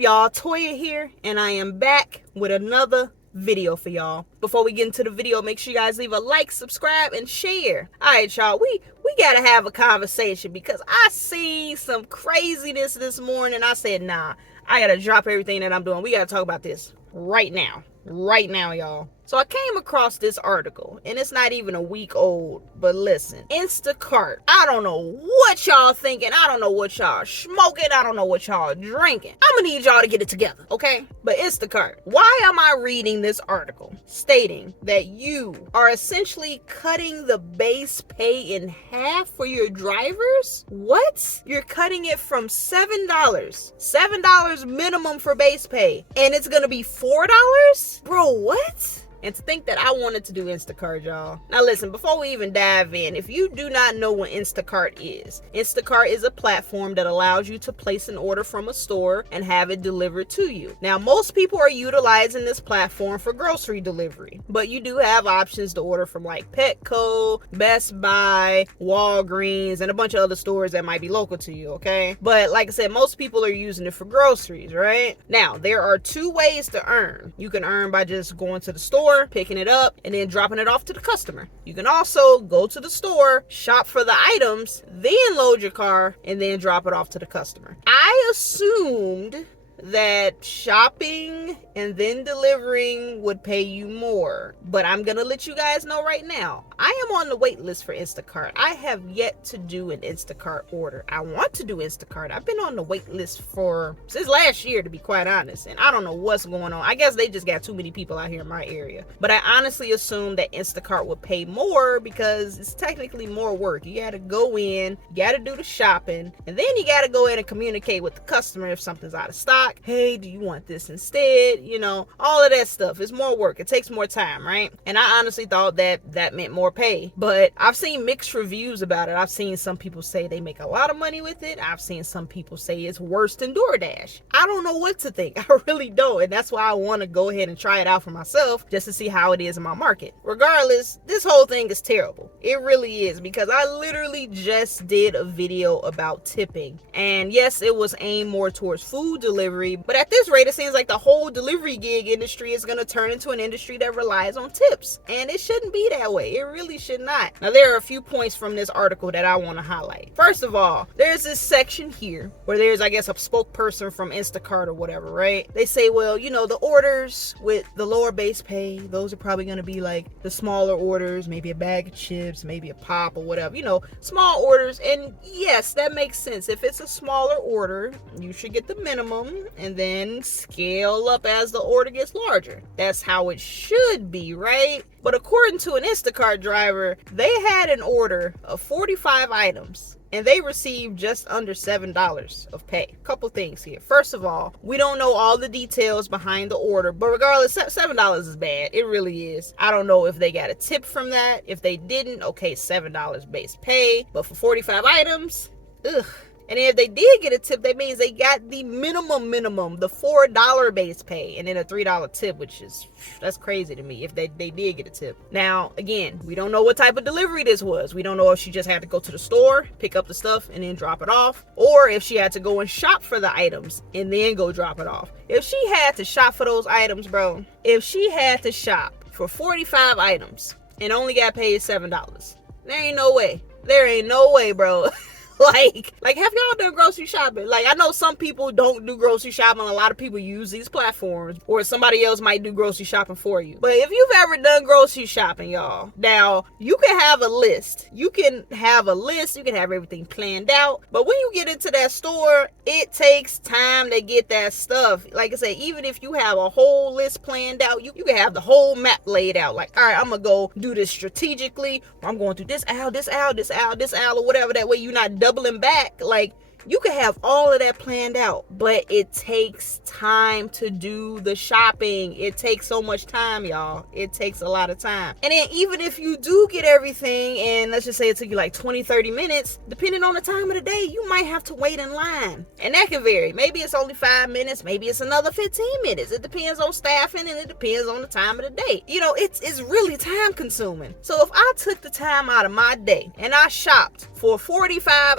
y'all? Toya here, and I am back with another video for y'all. Before we get into the video, make sure you guys leave a like, subscribe, and share. Alright, y'all, we gotta have a conversation because I seen some craziness this morning. I said, nah, I gotta drop everything that I'm doing. We gotta talk about this right now, y'all. So I came across this article, and it's not even a week old, but listen, Instacart, I don't know what y'all thinking, I don't know what y'all smoking, I don't know what y'all drinking. I'm gonna need y'all to get it together, okay? But Instacart, why am I reading this article stating that you are essentially cutting the base pay in half for your drivers? What? You're cutting it from $7 minimum for base pay, and it's gonna be $4? Bro, what? And to think that I wanted to do Instacart, y'all. Now listen, before we even dive in, if you do not know what Instacart is a platform that allows you to place an order from a store and have it delivered to you. Now, most people are utilizing this platform for grocery delivery, but you do have options to order from like Petco, Best Buy, Walgreens, and a bunch of other stores that might be local to you, okay? But like I said, most people are using it for groceries, right? Now, there are two ways to earn. You can earn by just going to the store, picking it up, and then dropping it off to the customer. You can also go to the store, shop for the items, then load your car, and then drop it off to the customer. I assumed that shopping and then delivering would pay you more, but I'm gonna let you guys know right now, I am on the wait list for Instacart. I have yet to do an Instacart order. I want to do Instacart. I've been on the wait list since last year, to be quite honest, and I don't know what's going on. I guess they just got too many people out here in my area, but I honestly assumed that Instacart would pay more because it's technically more work. You gotta go in, you gotta do the shopping, and then you gotta go in and communicate with the customer if something's out of stock. Hey, do you want this instead? You know, all of that stuff. It's more work. It takes more time, right? And I honestly thought that meant more pay. But I've seen mixed reviews about it. I've seen some people say they make a lot of money with it. I've seen some people say it's worse than DoorDash. I don't know what to think. I really don't. And that's why I want to go ahead and try it out for myself just to see how it is in my market. Regardless, this whole thing is terrible. It really is, because I literally just did a video about tipping. And yes, it was aimed more towards food delivery. But at this rate, it seems like the whole delivery gig industry is going to turn into an industry that relies on tips. And it shouldn't be that way. It really should not. Now, there are a few points from this article that I want to highlight. First of all, there's this section here where there's, I guess, a spokesperson from Instacart or whatever, right? They say, well, you know, the orders with the lower base pay, those are probably going to be like the smaller orders, maybe a bag of chips, maybe a pop or whatever, you know, small orders. And yes, that makes sense. If it's a smaller order, you should get the minimum and then scale up as the order gets larger. That's how it should be, right? But according to an Instacart driver, they had an order of 45 items and they received just under $7 of pay. Couple things here. First of all, we don't know all the details behind the order, but regardless, $7 is bad. It really is. I don't know if they got a tip from that. If they didn't, okay, $7 base pay. But for 45 items, ugh. And if they did get a tip, that means they got the minimum, the $4 base pay, and then a $3 tip, that's crazy to me if they did get a tip. Now, again, we don't know what type of delivery this was. We don't know if she just had to go to the store, pick up the stuff, and then drop it off, or if she had to go and shop for the items and then go drop it off. If she had to shop for those items, bro, if she had to shop for 45 items and only got paid $7, there ain't no way. There ain't no way, bro. Like, have y'all done grocery shopping? Like, I know some people don't do grocery shopping. A lot of people use these platforms, or somebody else might do grocery shopping for you. But if you've ever done grocery shopping, y'all, now, you can have a list. You can have everything planned out. But when you get into that store, it takes time to get that stuff. Like I said, even if you have a whole list planned out, you can have the whole map laid out. Like, all right, I'm going to go do this strategically. I'm going through this aisle, or whatever. That way you're not doubling back. Like, you can have all of that planned out, but it takes time to do the shopping. It takes so much time, y'all. It takes a lot of time. And then even if you do get everything, and let's just say it took you like 20-30 minutes, depending on the time of the day, you might have to wait in line. And that can vary. Maybe it's only 5 minutes, maybe it's another 15 minutes. It depends on staffing, and it depends on the time of the day. You know, it's really time consuming. So if I took the time out of my day and I shopped for 45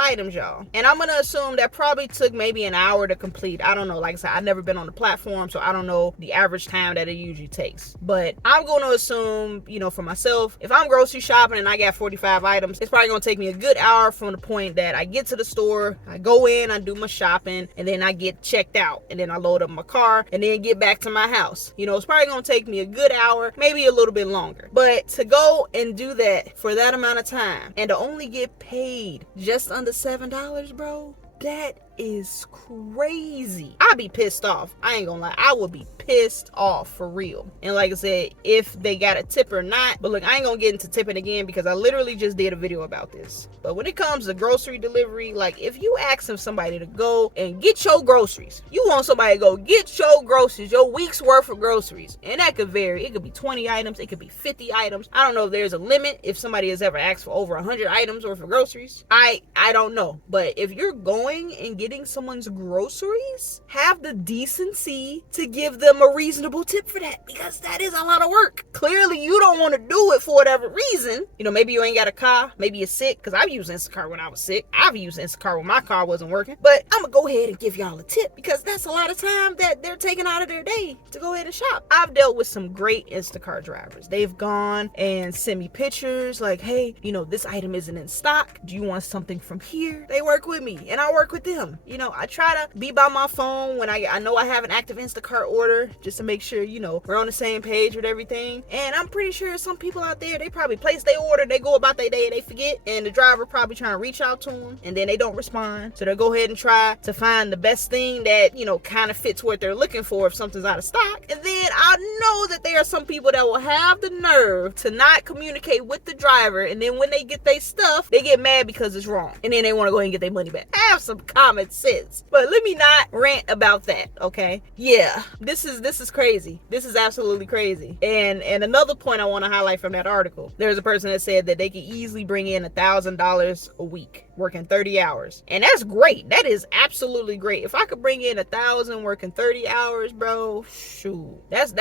items, y'all. And I'm gonna assume that probably took maybe an hour to complete. I don't know. Like I said, I've never been on the platform, so I don't know the average time that it usually takes. But I'm gonna assume, for myself, if I'm grocery shopping and I got 45 items, it's probably gonna take me a good hour from the point that I get to the store, I go in, I do my shopping, and then I get checked out, and then I load up my car, and then get back to my house. It's probably gonna take me a good hour, maybe a little bit longer. But to go and do that for that amount of time and to only get paid just under $7, bro, that is crazy. I'd be pissed off. I ain't gonna lie. I would be pissed off for real. And like I said, if they got a tip or not. But look, I ain't gonna get into tipping again because I literally just did a video about this. But when it comes to grocery delivery, like if you asking somebody to go and get your groceries, you want somebody to go get your groceries, your week's worth of groceries. And that could vary. It could be 20 items. It could be 50 items. I don't know if there's a limit if somebody has ever asked for over 100 items worth of groceries. I don't know. But if you're going and getting someone's groceries, have the decency to give them a reasonable tip for that, because that is a lot of work. Clearly you don't want to do it for whatever reason. Maybe you ain't got a car, maybe you're sick, because I've used Instacart when I was sick. I've used Instacart when my car wasn't working. But I'm gonna go ahead and give y'all a tip, because that's a lot of time that they're taking out of their day to go ahead and shop. I've dealt with some great Instacart drivers. They've gone and sent me pictures like, hey, this item isn't in stock, do you want something from here? They work with me and I work with them. I try to be by my phone when I know I have an active Instacart order, just to make sure, we're on the same page with everything. And I'm pretty sure some people out there, they probably place their order, they go about their day and they forget, and the driver probably trying to reach out to them and then they don't respond. So they'll go ahead and try to find the best thing that, kind of fits what they're looking for if something's out of stock. And then I know that there are some people that will have the nerve to not communicate with the driver, and then when they get their stuff, they get mad because it's wrong. And then they want to go ahead and get their money back. Have some common sense. But let me not rant about that, okay? Yeah, this is crazy. This is absolutely crazy. And another point I want to highlight from that article, there's a person that said that they could easily bring in $1,000 a week working 30 hours. And that's great. That is absolutely great. If I could bring in 1,000 working 30 hours, bro, shoot. That's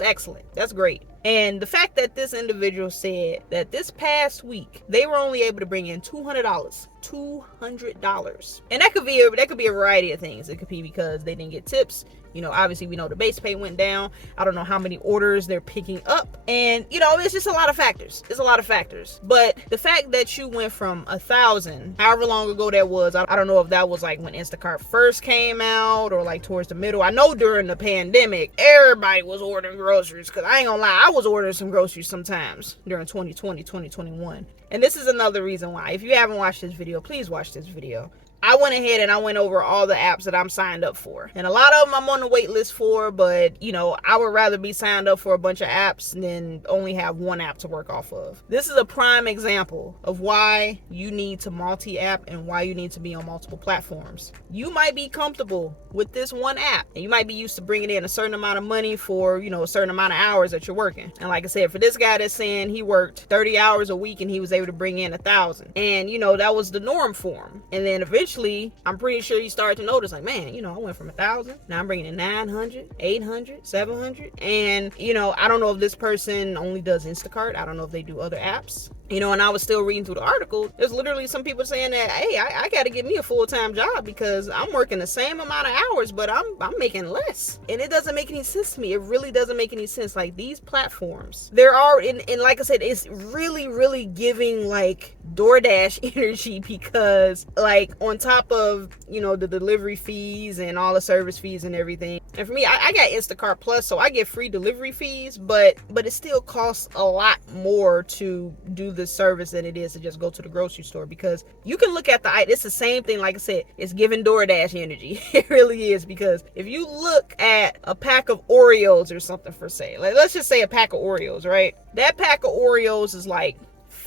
excellent. That's great. And the fact that this individual said that this past week they were only able to bring in $200. And that could be a variety of things. It could be because they didn't get tips. Obviously we know the base pay went down. I don't know how many orders they're picking up. And, it's just a lot of factors. It's a lot of factors. But the fact that you went from 1,000, however long ago that was, I don't know if that was like when Instacart first came out or like towards the middle. I know during the pandemic, everybody was ordering groceries, because I ain't gonna lie, I was ordering some groceries sometimes during 2020, 2021. And this is another reason why. If you haven't watched this video, please watch this video. I went ahead and I went over all the apps that I'm signed up for. And a lot of them I'm on the wait list for, but, I would rather be signed up for a bunch of apps than only have one app to work off of. This is a prime example of why you need to multi-app and why you need to be on multiple platforms. You might be comfortable with this one app, and you might be used to bringing in a certain amount of money for, a certain amount of hours that you're working. And like I said, for this guy that's saying he worked 30 hours a week and he was able to bring in 1,000. And, that was the norm for him. And then eventually, I'm pretty sure he started to notice, like, man, I went from 1,000, now I'm bringing in 900, 800, 700. And, I don't know if this person only does Instacart. I don't know if they do other apps. And I was still reading through the article. There's literally some people saying that, hey, I got to get me a full-time job because I'm working the same amount of hours, but I'm making less. And it doesn't make any sense to me. It really doesn't make any sense. Like, these platforms, there are, and like I said, it's really, really giving like DoorDash energy, because like on top of, the delivery fees and all the service fees and everything. And for me, I got Instacart Plus, so I get free delivery fees, but it still costs a lot more to do the service than it is to just go to the grocery store, because you can look at it's the same thing. Like I said, it's giving DoorDash energy. It really is, because if you look at a pack of Oreos or something for sale, like let's just say a pack of Oreos, right? That pack of Oreos is like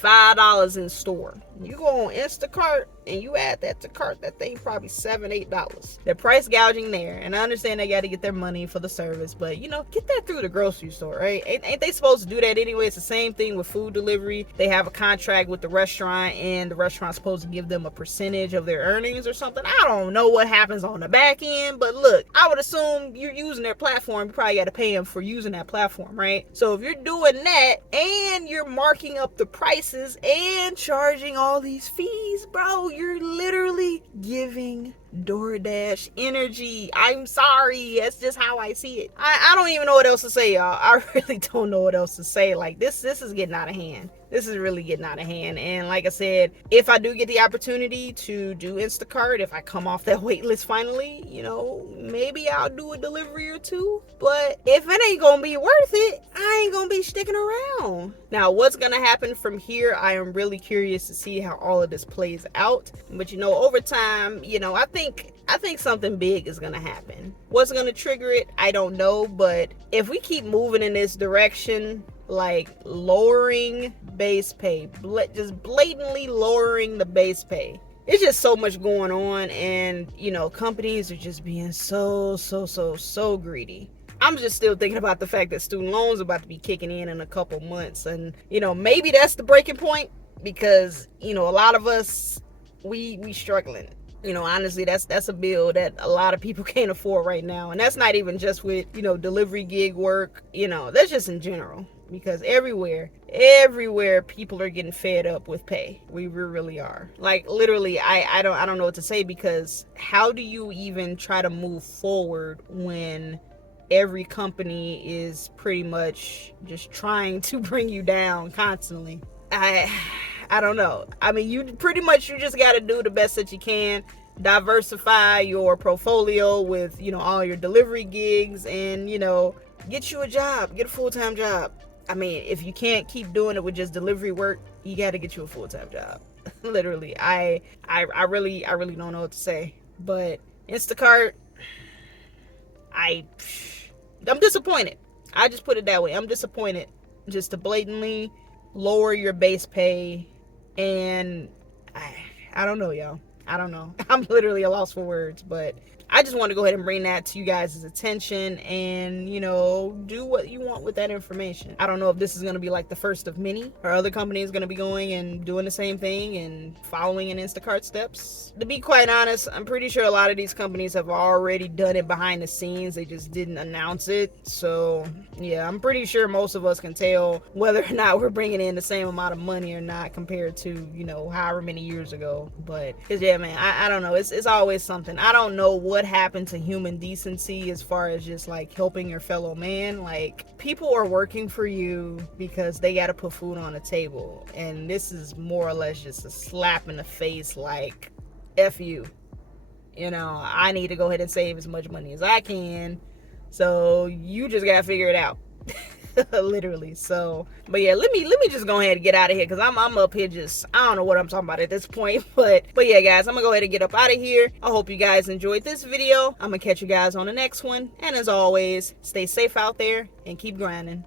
$5 in store. You go on Instacart and you add that to cart, that thing probably $7-8. They're price gouging there, and I understand they got to get their money for the service, but get that through the grocery store, right? Ain't they supposed to do that anyway? It's the same thing with food delivery. They have a contract with the restaurant, and the restaurant's supposed to give them a percentage of their earnings or something. I don't know what happens on the back end, but look, I would assume you're using their platform. You probably got to pay them for using that platform, right? So if you're doing that and you're marking up the prices and charging all all these fees, bro. You're literally giving DoorDash energy. I'm sorry. That's just how I see it. I don't even know what else to say, y'all. I really don't know what else to say. Like, this is getting out of hand. This is really getting out of hand. And like I said, if I do get the opportunity to do Instacart, if I come off that wait list finally, maybe I'll do a delivery or two. But if it ain't gonna be worth it, I ain't gonna be sticking around. Now, what's gonna happen from here? I am really curious to see how all of this plays out. But over time, I think something big is gonna happen. What's gonna trigger it? I don't know. But if we keep moving in this direction, like lowering base pay, just blatantly lowering the base pay. It's just so much going on, and companies are just being so greedy. I'm just still thinking about the fact that student loans are about to be kicking in a couple months, and maybe that's the breaking point, because a lot of us, we struggling. Honestly, that's a bill that a lot of people can't afford right now, and that's not even just with delivery gig work. That's just in general. Because everywhere people are getting fed up with pay. We really are. Like, literally, I don't know what to say, because how do you even try to move forward when every company is pretty much just trying to bring you down constantly? I don't know. I mean, you just got to do the best that you can. Diversify your portfolio with all your delivery gigs, and get you a job, get a full-time job. I mean, if you can't keep doing it with just delivery work, you got to get you a full-time job. Literally, I really don't know what to say. But Instacart, I'm disappointed. I just put it that way. I'm disappointed just to blatantly lower your base pay, and I don't know, y'all. I don't know. I'm literally a loss for words, but I just want to go ahead and bring that to you guys' attention, and do what you want with that information. I don't know if this is going to be like the first of many, or other companies going to be going and doing the same thing and following in Instacart steps. To be quite honest, I'm pretty sure a lot of these companies have already done it behind the scenes. They just didn't announce it. So yeah, I'm pretty sure most of us can tell whether or not we're bringing in the same amount of money or not compared to however many years ago. But yeah, man, I don't know. It's always something. I don't know what happened to human decency as far as just like helping your fellow man. Like, people are working for you because they got to put food on the table, and this is more or less just a slap in the face. Like, F you. I need to go ahead and save as much money as I can, so you just gotta figure it out. Literally. So, but yeah, let me just go ahead and get out of here, because I'm up here just, I don't know what I'm talking about at this point. But yeah, guys, I'm gonna go ahead and get up out of here. I hope you guys enjoyed this video. I'm gonna catch you guys on the next one, and as always, stay safe out there and keep grinding.